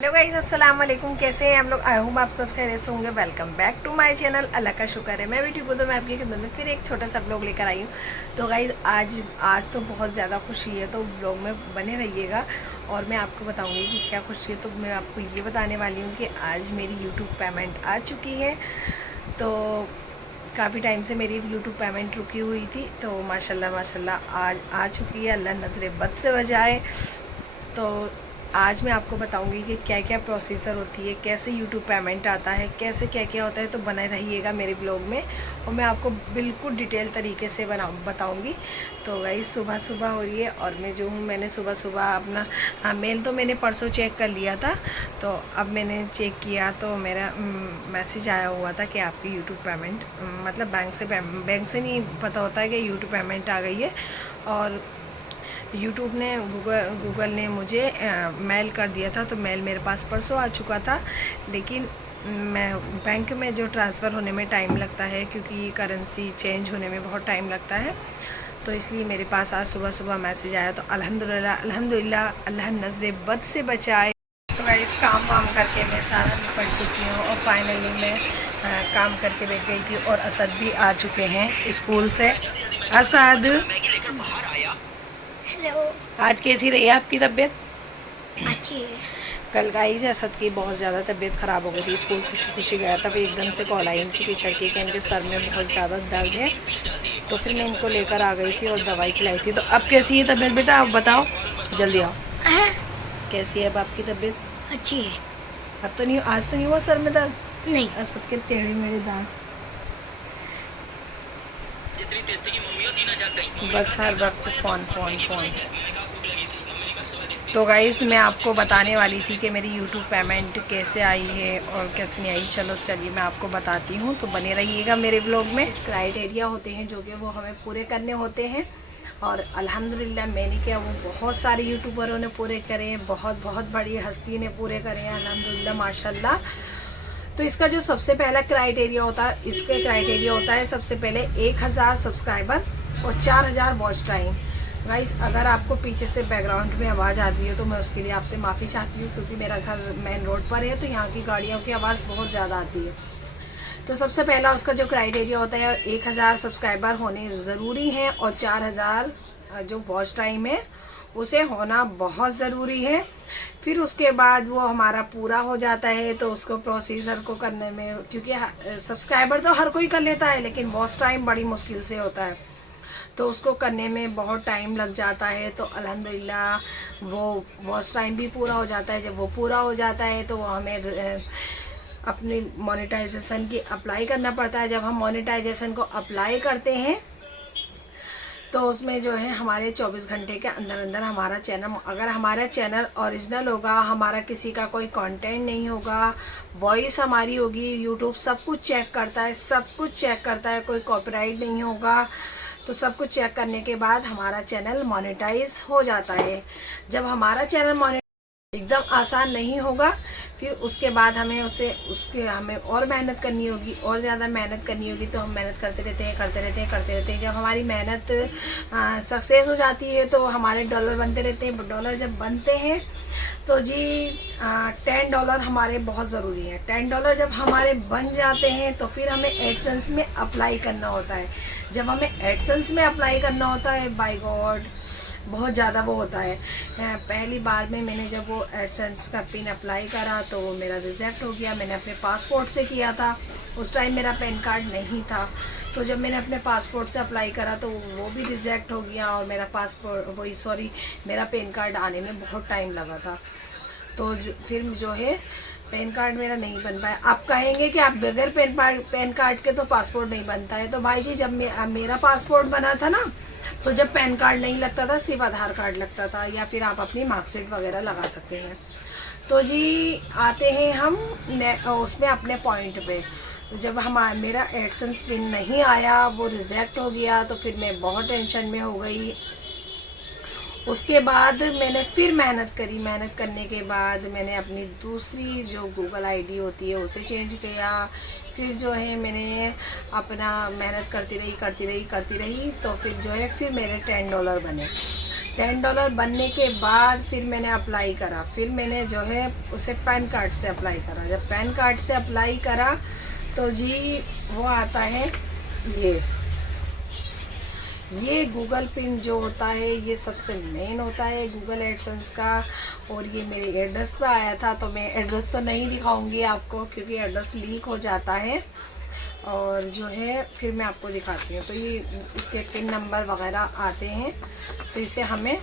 Hello guys, अस्सलाम वालेकुम। कैसे हैं हम लोग? आई होप आप सब खैरियत से होंगे। Welcome back to my channel. अल्लाह का शुक्र है मैं भी ठीक हूँ। तो मैं आपकी खिदमत में फिर एक छोटा सा ब्लॉग लेकर आई हूँ। तो गाइस आज तो बहुत ज़्यादा खुशी है, तो ब्लॉग में बने रहिएगा और मैं आपको बताऊँगी कि क्या खुशी है। तो मैं आपको ये बताने वाली हूँ कि आज मेरी यूट्यूब पेमेंट आ चुकी है। तो काफ़ी टाइम से मेरी यूट्यूब पेमेंट रुकी हुई थी, तो माशाल्लाह माशाल्लाह आज आ चुकी है। अल्लाह नज़र बद से बचाए। तो आज मैं आपको बताऊंगी कि क्या क्या प्रोसीजर होती है, कैसे यूट्यूब पेमेंट आता है, कैसे क्या क्या होता है। तो बने रहिएगा मेरे ब्लॉग में और मैं आपको बिल्कुल डिटेल तरीके से बताऊंगी। तो गाइस सुबह सुबह हो रही है और मैं जो हूँ, मैंने सुबह सुबह अपना मेल तो मैंने परसों चेक कर लिया था। तो अब मैंने चेक किया तो मेरा मैसेज आया हुआ था कि आपकी यूट्यूब पेमेंट मतलब बैंक से नहीं पता होता है कि यूट्यूब पेमेंट आ गई है। और यूट्यूब ने गूगल ने मुझे मेल कर दिया था। तो मेल मेरे पास परसों आ चुका था, लेकिन मैं बैंक में जो ट्रांसफ़र होने में टाइम लगता है, क्योंकि करेंसी चेंज होने में बहुत टाइम लगता है, तो इसलिए मेरे पास आज सुबह सुबह मैसेज आया। तो अल्हम्दुलिल्लाह अल्हम्दुलिल्लाह अल्लाह नज़र बद से बचाए। तो मैं इस काम वाम करके मैं सारा निपट चुकी हूँ और फाइनली मैं काम करके बैठ गई थी। और असद भी आ चुके हैं स्कूल से। असद, हेलो। आज कैसी रही आपकी तबीयत? अच्छी है। कल गाइस असद की बहुत ज़्यादा तबीयत ख़राब हो गई थी। स्कूल खुशी खुशी गया था, फिर एकदम से कॉल आई इनकी टीचर की कि इनके सर में बहुत ज़्यादा दर्द है। तो फिर मैं इनको लेकर आ गई थी और दवाई खिलाई थी। तो अब कैसी है तबीयत बेटा, आप बताओ, जल्दी आओ। कैसी है अब आपकी तबीयत? अच्छी है। अब तो नहीं, आज तो नहीं हुआ सर में दर्द? नहीं। असद के टेढ़े मेढ़े दांत, बस हर वक्त फ़ोन फ़ोन फ़ोन। तो गाइस मैं आपको बताने वाली थी कि मेरी यूट्यूब पेमेंट कैसे आई है और कैसे नहीं आई। चलिए मैं आपको बताती हूँ। तो बने रहिएगा मेरे ब्लॉग में। क्राइटेरिया होते हैं जो कि वो हमें पूरे करने होते हैं, और अल्हम्दुलिल्लाह मैंने क्या, वो बहुत सारे यूट्यूबरों ने पूरे करे हैं, बहुत बहुत बड़ी हस्ती ने पूरे करे हैं, अल्हम्दुलिल्लाह माशाल्लाह। तो इसका जो सबसे पहला क्राइटेरिया होता है, इसके क्राइटेरिया होता है सबसे पहले 1000 सब्सक्राइबर और 4000 वॉच टाइम। गाइस अगर आपको पीछे से बैकग्राउंड में आवाज़ आती है तो मैं उसके लिए आपसे माफ़ी चाहती हूँ, क्योंकि मेरा घर मेन रोड पर है, तो यहाँ की गाड़ियों की आवाज़ बहुत ज़्यादा आती है। तो सबसे पहला उसका जो क्राइटेरिया होता है, 1000 सब्सक्राइबर होने ज़रूरी हैं और 4000 जो वॉच टाइम है उसे होना बहुत ज़रूरी है। फिर उसके बाद वो हमारा पूरा हो जाता है, तो उसको प्रोसीजर को करने में, क्योंकि सब्सक्राइबर तो हर कोई कर लेता है, लेकिन वॉच टाइम बड़ी मुश्किल से होता है, तो उसको करने में बहुत टाइम लग जाता है। तो अल्हम्दुलिल्लाह वो वॉच टाइम भी पूरा हो जाता है। जब वो पूरा हो जाता है तो हमें अपनी मोनेटाइजेशन की अप्लाई करना पड़ता है। जब हम मोनेटाइजेशन को अप्लाई करते हैं तो उसमें जो है हमारे 24 घंटे के अंदर अंदर हमारा चैनल, अगर हमारा चैनल ओरिजिनल होगा, हमारा किसी का कोई कंटेंट नहीं होगा, वॉइस हमारी होगी, यूट्यूब सब कुछ चेक करता है, सब कुछ चेक करता है, कोई कॉपीराइट नहीं होगा, तो सब कुछ चेक करने के बाद हमारा चैनल मोनेटाइज हो जाता है। जब हमारा चैनल मोनेटाइज एकदम आसान नहीं होगा, फिर उसके बाद हमें हमें और मेहनत करनी होगी, और ज़्यादा मेहनत करनी होगी। तो हम मेहनत करते रहते हैं। जब हमारी मेहनत सक्सेस हो जाती है तो हमारे डॉलर बनते रहते हैं। डॉलर जब बनते हैं तो जी $10 हमारे बहुत ज़रूरी है। $10 जब हमारे बन जाते हैं तो फिर हमें एडसेंस में अप्लाई करना होता है। जब हमें एडसेंस में अप्लाई करना होता है, बाय गॉड बहुत ज़्यादा वो होता है। पहली बार में मैंने जब वो एडसेंस का पिन अप्लाई करा तो वो मेरा रिजेक्ट हो गया। मैंने अपने पासपोर्ट से किया था, उस टाइम मेरा पैन कार्ड नहीं था। तो जब मैंने अपने पासपोर्ट से अप्लाई करा तो वो भी रिजेक्ट हो गया, और मेरा पैन कार्ड आने में बहुत टाइम लगा था। तो फिर जो है पैन कार्ड मेरा नहीं बन पाया। आप कहेंगे कि आप बगैर पैन कार्ड के तो पासपोर्ट नहीं बनता है। तो भाई जी जब मेरा पासपोर्ट बना था ना, तो जब पैन कार्ड नहीं लगता था, सिर्फ आधार कार्ड लगता था, या फिर आप अपनी मार्कशीट वगैरह लगा सकते हैं। तो जी आते हैं हम उसमें अपने पॉइंट पे। तो जब मेरा एडसेंस पिन नहीं आया, वो रिजेक्ट हो गया, तो फिर मैं बहुत टेंशन में हो गई। उसके बाद मैंने फिर मेहनत करी। मेहनत करने के बाद मैंने अपनी दूसरी जो गूगल आईडी होती है उसे चेंज किया। फिर जो है मैंने अपना मेहनत करती रही, तो फिर जो है फिर मेरे $10 बने। $10 बनने के बाद फिर मैंने अप्लाई करा, फिर मैंने जो है उसे पैन कार्ड से अप्लाई करा। जब पैन कार्ड से अप्लाई करा तो जी वो आता है ये गूगल पिन जो होता है, ये सबसे मेन होता है गूगल एडसेंस का। और ये मेरे एड्रेस पे आया था, तो मैं एड्रेस तो नहीं दिखाऊंगी आपको क्योंकि एड्रेस लीक हो जाता है। और जो है फिर मैं आपको दिखाती हूँ। तो ये इसके पिन नंबर वगैरह आते हैं, तो इसे हमें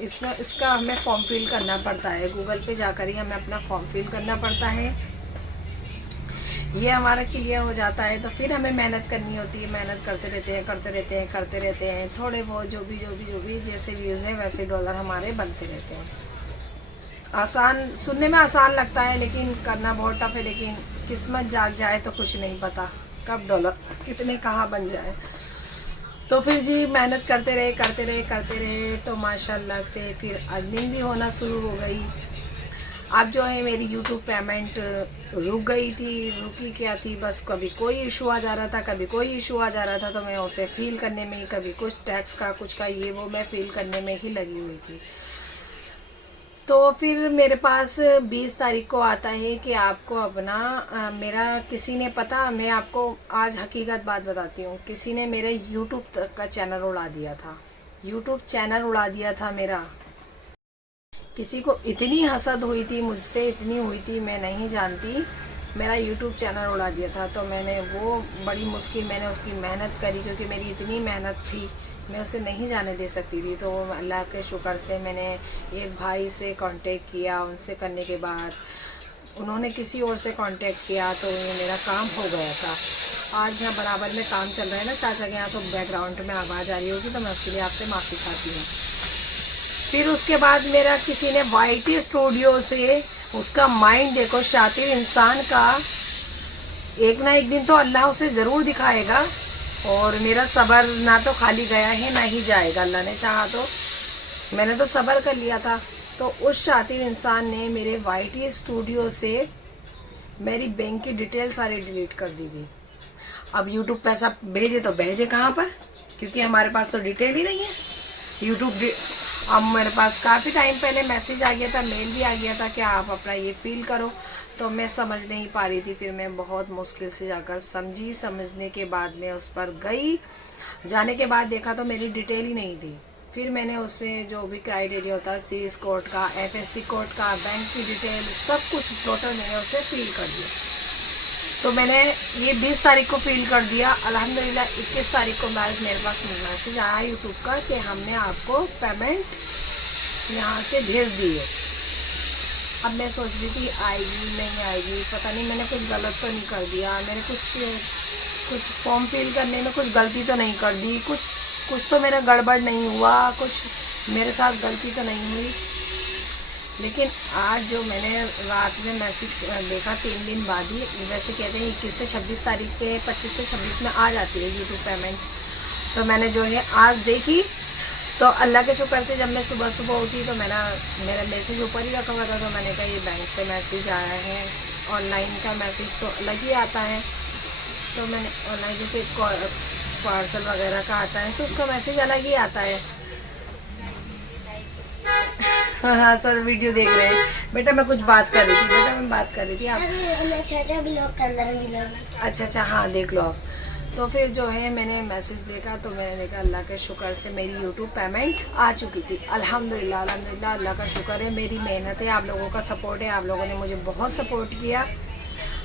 इसका हमें फॉर्म फिल करना पड़ता है। गूगल पे जाकर ही हमें अपना फॉर्म फिल करना पड़ता है। ये हमारा क्लियर हो जाता है तो फिर हमें मेहनत करनी होती है। मेहनत करते रहते हैं थोड़े बहुत जो भी जैसे व्यूज़ हैं वैसे डॉलर हमारे बनते रहते हैं। आसान सुनने में आसान लगता है लेकिन करना बहुत टफ है। लेकिन किस्मत जाग जाए तो कुछ नहीं पता कब डॉलर कितने कहाँ बन जाए। तो फिर जी मेहनत करते रहे तो माशाल्लाह से फिर अर्निंग भी होना शुरू हो गई। अब जो है मेरी YouTube पेमेंट रुक गई थी, रुकी क्या थी, बस कभी कोई इशू आ जा रहा था, कभी कोई इशू आ जा रहा था। तो मैं उसे फ़ील करने में ही, कभी कुछ टैक्स का कुछ का ये वो मैं फ़ील करने में ही लगी हुई थी। तो फिर मेरे पास 20 तारीख को आता है कि आपको अपना मेरा किसी ने पता, मैं आपको आज हकीकत बात बताती हूँ। किसी ने मेरे YouTube का चैनल उड़ा दिया था, YouTube चैनल उड़ा दिया था मेरा। किसी को इतनी हसद हुई थी मुझसे, इतनी हुई थी मैं नहीं जानती, मेरा YouTube चैनल उड़ा दिया था। तो मैंने वो बड़ी मुश्किल मैंने उसकी मेहनत करी, क्योंकि मेरी इतनी मेहनत थी मैं उसे नहीं जाने दे सकती थी। तो अल्लाह के शुक्र से मैंने एक भाई से कांटेक्ट किया, उनसे करने के बाद उन्होंने किसी और से कांटेक्ट किया तो ये मेरा काम हो गया था। आज यहाँ बराबर में काम चल रहा है ना चाचा के यहाँ, तो बैकग्राउंड में आवाज़ आ रही होगी तो मैं उसके लिए आपसे माफ़ी चाहती हूँ। फिर उसके बाद मेरा किसी ने YT स्टूडियो से, उसका माइंड देखो शातिर इंसान का, एक ना एक दिन तो अल्लाह उसे ज़रूर दिखाएगा। और मेरा सब्र ना तो खाली गया है ना ही जाएगा, अल्लाह ने चाहा तो। मैंने तो सब्र कर लिया था। तो उस शातिर इंसान ने मेरे YT स्टूडियो से मेरी बैंक की डिटेल सारी डिलीट कर दी थी। अब YouTube पैसा भेजे तो भेजे कहाँ पर, क्योंकि हमारे पास तो डिटेल ही नहीं है। अब मेरे पास काफ़ी टाइम पहले मैसेज आ गया था, मेल भी आ गया था कि आप अपना ये फील करो। तो मैं समझ नहीं पा रही थी। फिर मैं बहुत मुश्किल से जाकर समझी, समझने के बाद मैं उस पर गई। जाने के बाद देखा तो मेरी डिटेल ही नहीं थी। फिर मैंने उसमें जो भी क्राइटेरिया होता है, CIS कोड का, FSC कोड का, बैंक की डिटेल, सब कुछ टोटल मैंने उसे फिल कर दिया। तो मैंने ये 20 तारीख को फिल कर दिया। अल्हम्दुलिल्लाह 21 तारीख को मेरे पास मैसेज आया यूट्यूब का कि हमने आपको पेमेंट यहाँ से भेज दी है। अब मैं सोच रही थी आएगी नहीं आएगी, पता नहीं मैंने कुछ गलत तो नहीं कर दिया, मैंने कुछ फॉर्म फिल करने में कुछ गलती तो नहीं कर दी, कुछ तो मेरा गड़बड़ नहीं हुआ, कुछ मेरे साथ गलती तो नहीं हुई। लेकिन आज जो मैंने रात में मैसेज देखा 3 दिन बाद ही, वैसे कहते हैं 21 से 26 तारीख के 25 से 26 में आ जाती है यूट्यूब पेमेंट। तो मैंने जो है आज देखी, तो अल्लाह के शुक्र से जब मैं सुबह उठी तो मेरा मैसेज ऊपर ही रखा हुआ था। तो मैंने कहा ये बैंक से मैसेज आया है, ऑनलाइन का मैसेज तो अलग ही आता है। तो मैंने ऑनलाइन जैसे पार्सल वगैरह का आता है तो उसका मैसेज अलग ही आता है। हाँ सर वीडियो देख रहे हैं। बेटा मैं कुछ बात कर रही थी आप अच्छा हाँ देख लो आप। तो फिर जो है मैंने मैसेज देखा तो मैंने देखा अल्लाह के शुक्र से मेरी यूट्यूब पेमेंट आ चुकी थी। अल्हम्दुलिल्लाह अल्लाह का शुक्र है। मेरी मेहनत है, आप लोगों का सपोर्ट है, आप लोगों ने मुझे बहुत सपोर्ट किया।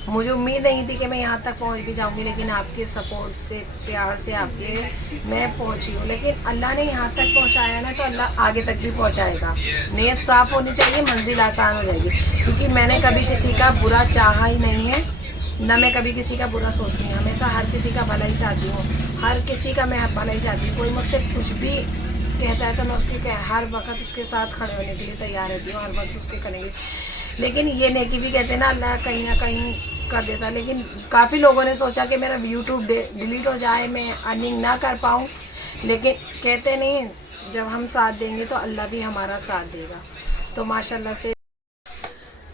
मुझे उम्मीद नहीं थी कि मैं यहाँ तक पहुँच भी जाऊँगी, लेकिन आपके सपोर्ट से, प्यार से आपके मैं पहुँची हूँ। लेकिन अल्लाह ने यहाँ तक पहुँचाया ना तो अल्लाह आगे तक भी पहुँचाएगा। नीयत साफ़ होनी चाहिए, मंजिल आसान हो जाएगी। क्योंकि मैंने कभी किसी का बुरा चाहा ही नहीं है, ना मैं कभी किसी का बुरा सोचती हूँ। हमेशा हर किसी का भला ही चाहती हूँ, हर किसी का मैं भला ही चाहती हूँ। कोई मुझसे कुछ भी कहता है तो मैं उसके हर वक्त उसके साथ खड़े होने के लिए तैयार रहती हूँ, हर वक्त उसके करेंगे। लेकिन ये नेकी भी कहते हैं ना अल्लाह कहीं ना कहीं कर देता है। लेकिन काफ़ी लोगों ने सोचा कि मेरा यूट्यूब डिलीट हो जाए, मैं अर्निंग ना कर पाऊँ, लेकिन कहते नहीं जब हम साथ देंगे तो अल्लाह भी हमारा साथ देगा। तो माशाल्लाह से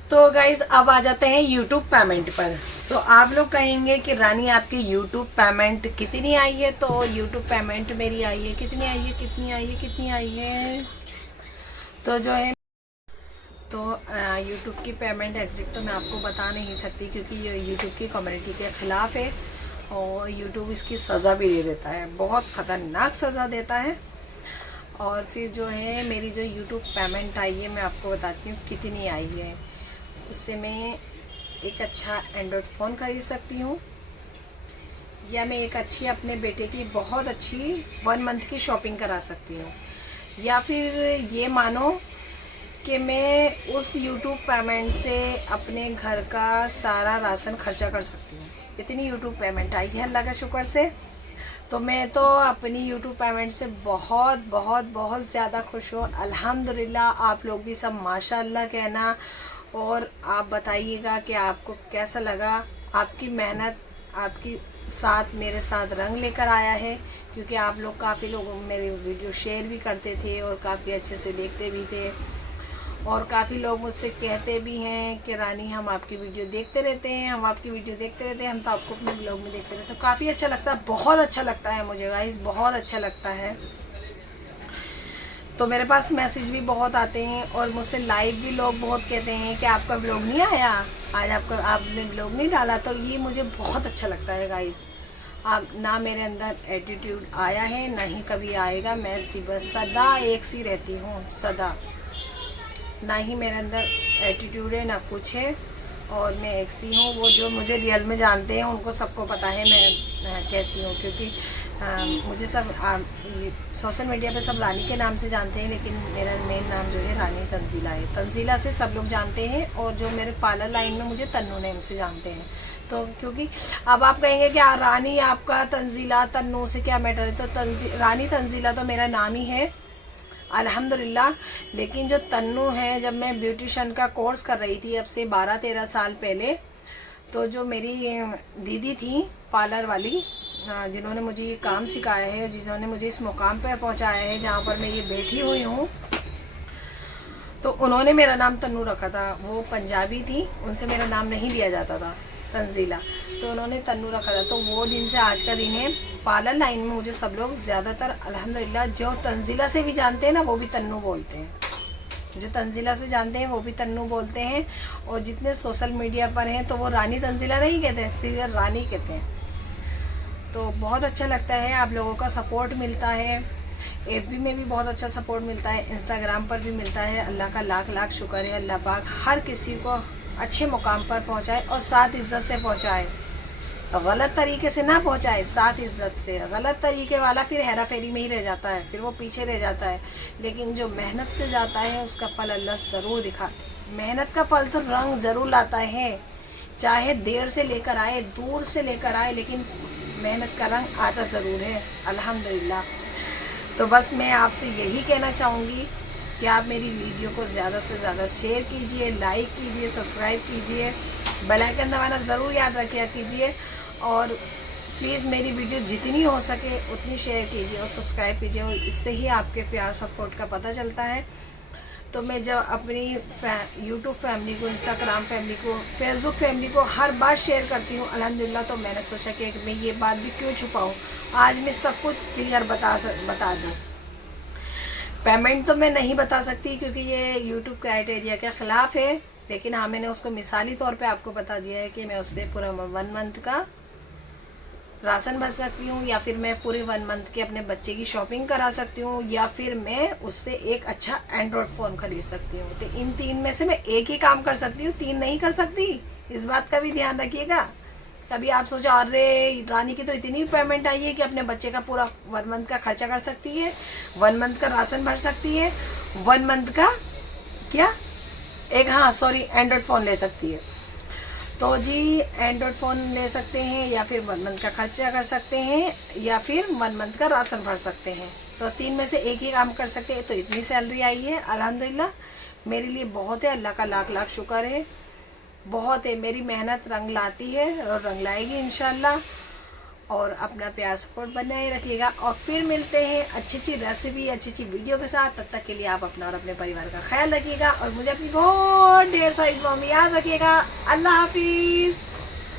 तो तो गाइज अब आ जाते हैं यूट्यूब पेमेंट पर। तो आप लोग कहेंगे कि रानी आपकी यूट्यूब पेमेंट कितनी आई है। तो यूट्यूब पेमेंट मेरी आई है, कितनी आई है, कितनी आई है, कितनी आई है, तो जो है तो यूट्यूब की पेमेंट एग्जैक्ट तो मैं आपको बता नहीं सकती, क्योंकि ये यूट्यूब की कम्युनिटी के ख़िलाफ़ है और यूट्यूब इसकी सज़ा भी दे देता है, बहुत ख़तरनाक सज़ा देता है। और फिर जो है मेरी जो यूट्यूब पेमेंट आई है मैं आपको बताती हूँ कितनी आई है। उससे मैं एक अच्छा एंड्रॉयड फ़ोन खरीद सकती हूँ, या मैं एक अच्छी अपने बेटे की बहुत अच्छी 1 मंथ की शॉपिंग करा सकती हूँ, या फिर ये मानो कि मैं उस यूट्यूब पेमेंट से अपने घर का सारा राशन खर्चा कर सकती हूँ। इतनी यूट्यूब पेमेंट आई है अल्लाह का शुक्र से। तो मैं तो अपनी यूट्यूब पेमेंट से बहुत बहुत बहुत ज़्यादा खुश हूँ अल्हम्दुलिल्लाह। आप लोग भी सब माशाअल्लाह कहना और आप बताइएगा कि आपको कैसा लगा। आपकी मेहनत आपकी साथ मेरे साथ रंग लेकर आया है, क्योंकि आप लोग काफ़ी लोग मेरे वीडियो शेयर भी करते थे और काफ़ी अच्छे से देखते भी थे, और काफ़ी लोग मुझसे कहते भी हैं कि रानी हम आपकी वीडियो देखते रहते हैं, हम आपकी वीडियो देखते रहते हैं, हम तो आपको अपने ब्लॉग में देखते रहते हैं। तो काफ़ी अच्छा लगता है, बहुत अच्छा लगता है मुझे गाइस, बहुत अच्छा लगता है। तो मेरे पास मैसेज भी बहुत आते हैं और मुझसे लाइव भी लोग बहुत कहते हैं कि आपका ब्लॉग नहीं आया, आज आपने ब्लॉग नहीं डाला। तो ये मुझे बहुत अच्छा लगता है गाइस। आप ना मेरे अंदर एटीट्यूड आया है ना ही कभी आएगा। मैं सदा एक सी रहती हूँ, सदा, ना ही मेरे अंदर एटीट्यूड है ना कुछ है, और मैं एक सी हूँ। वो जो मुझे रियल में जानते हैं उनको सबको पता है मैं कैसी हूँ, क्योंकि मुझे सब सोशल मीडिया पे सब रानी के नाम से जानते हैं, लेकिन मेरा मेन नाम जो है रानी तंजीला है। तंजीला से सब लोग जानते हैं, और जो मेरे पार्लर लाइन में मुझे तन्नू नेम से जानते हैं। तो क्योंकि अब आप कहेंगे कि रानी आपका तंजीला तन्नू से क्या मैटर है, तो रानी तंजीला तो मेरा नाम ही है अल्हम्दुलिल्लाह। लेकिन जो तन्नू है, जब मैं ब्यूटिशियन का कोर्स कर रही थी अब से 12-13 साल पहले, तो जो मेरी दीदी थी पार्लर वाली, जिन्होंने मुझे ये काम सिखाया है, जिन्होंने मुझे इस मुकाम पर पहुंचाया है जहाँ पर मैं ये बैठी हुई हूँ, तो उन्होंने मेरा नाम तन्नू रखा था। वो पंजाबी थी, उनसे मेरा नाम नहीं लिया जाता था तंजीला, तो उन्होंने तन्नू रखा था। तो वो दिन से आज का दिन है। पार्लर लाइन में मुझे सब लोग ज़्यादातर अल्हम्दुलिल्लाह जो तंजीला से भी जानते हैं ना, वो भी तन्नू बोलते हैं। जो तंजीला से जानते हैं वो भी तन्नू बोलते हैं, और जितने सोशल मीडिया पर हैं तो वो रानी तंजीला नहीं कहते हैं, सिर्फ रानी कहते हैं। तो बहुत अच्छा लगता है, आप लोगों का सपोर्ट मिलता है। एफबी में भी बहुत अच्छा सपोर्ट मिलता है, इंस्टाग्राम पर भी मिलता है। अल्लाह का लाख लाख शुक्र है। अल्लाह पाक हर किसी को अच्छे मुकाम पर पहुंचाए और साथ इज़्ज़त से पहुंचाए, गलत तरीके से ना पहुंचाए, साथ इज़्ज़त से। गलत तरीके वाला फिर हेरा फेरी में ही रह जाता है, फिर वो पीछे रह जाता है। लेकिन जो मेहनत से जाता है उसका फल अल्लाह ज़रूर दिखाते। मेहनत का फल तो रंग ज़रूर लाता है, चाहे देर से लेकर आए, दूर से लेकर आए, लेकिन मेहनत का रंग आता ज़रूर है अल्हम्दुलिल्लाह। तो बस मैं आपसे यही कहना चाहूँगी कि आप मेरी वीडियो को ज़्यादा से ज़्यादा शेयर कीजिए, लाइक कीजिए, सब्सक्राइब कीजिए, बेल आइकन दबाना ज़रूर याद रखिए कीजिए, और प्लीज़ मेरी वीडियो जितनी हो सके उतनी शेयर कीजिए और सब्सक्राइब कीजिए, और इससे ही आपके प्यार सपोर्ट का पता चलता है। तो मैं जब अपनी यूट्यूब फैमिली को, इंस्टाग्राम फैमिली को, फेसबुक फैमिली को हर बार शेयर करती हूँ अल्हम्दुलिल्लाह, तो मैंने सोचा कि मैं ये बात भी क्यों छुपाऊँ, आज मैं सब कुछ क्लियर बता दूँ। पेमेंट तो मैं नहीं बता सकती क्योंकि ये यूट्यूब क्राइटेरिया के ख़िलाफ़ है, लेकिन हाँ मैंने उसको मिसाली तौर पे आपको बता दिया है कि मैं उससे पूरा 1 मंथ का राशन भर सकती हूँ, या फिर मैं पूरे 1 मंथ के अपने बच्चे की शॉपिंग करा सकती हूँ, या फिर मैं उससे एक अच्छा एंड्रॉयड फ़ोन खरीद सकती हूँ। तो इन 3 में से मैं एक ही काम कर सकती हूँ, 3 नहीं कर सकती। इस बात का भी ध्यान रखिएगा। कभी आप सोचो अरे रानी की तो इतनी पेमेंट आई है कि अपने बच्चे का पूरा 1 मंथ का खर्चा कर सकती है, 1 मंथ का राशन भर सकती है, 1 मंथ का क्या एंड्रॉयड फ़ोन ले सकती है। तो जी एंड्रॉयड फ़ोन ले सकते हैं, या फिर 1 मंथ का खर्चा कर सकते हैं, या फिर 1 मंथ का राशन भर सकते हैं। तो 3 में से एक ही काम कर सकते हैं। तो इतनी सैलरी आई है अल्हम्दुलिल्लाह, मेरे लिए बहुत है। अल्लाह का लाख लाख शुक्र है, बहुत है। मेरी मेहनत रंग लाती है और रंग लाएगी इंशाल्लाह। और अपना प्यार सपोर्ट बनाए रखिएगा। और फिर मिलते हैं अच्छी अच्छी रेसिपी, अच्छी अच्छी वीडियो के साथ। तब तक के लिए आप अपना और अपने परिवार का ख्याल रखिएगा और मुझे अपनी बहुत ढेर सारी दुआ में याद रखिएगा। अल्लाह हाफिज़।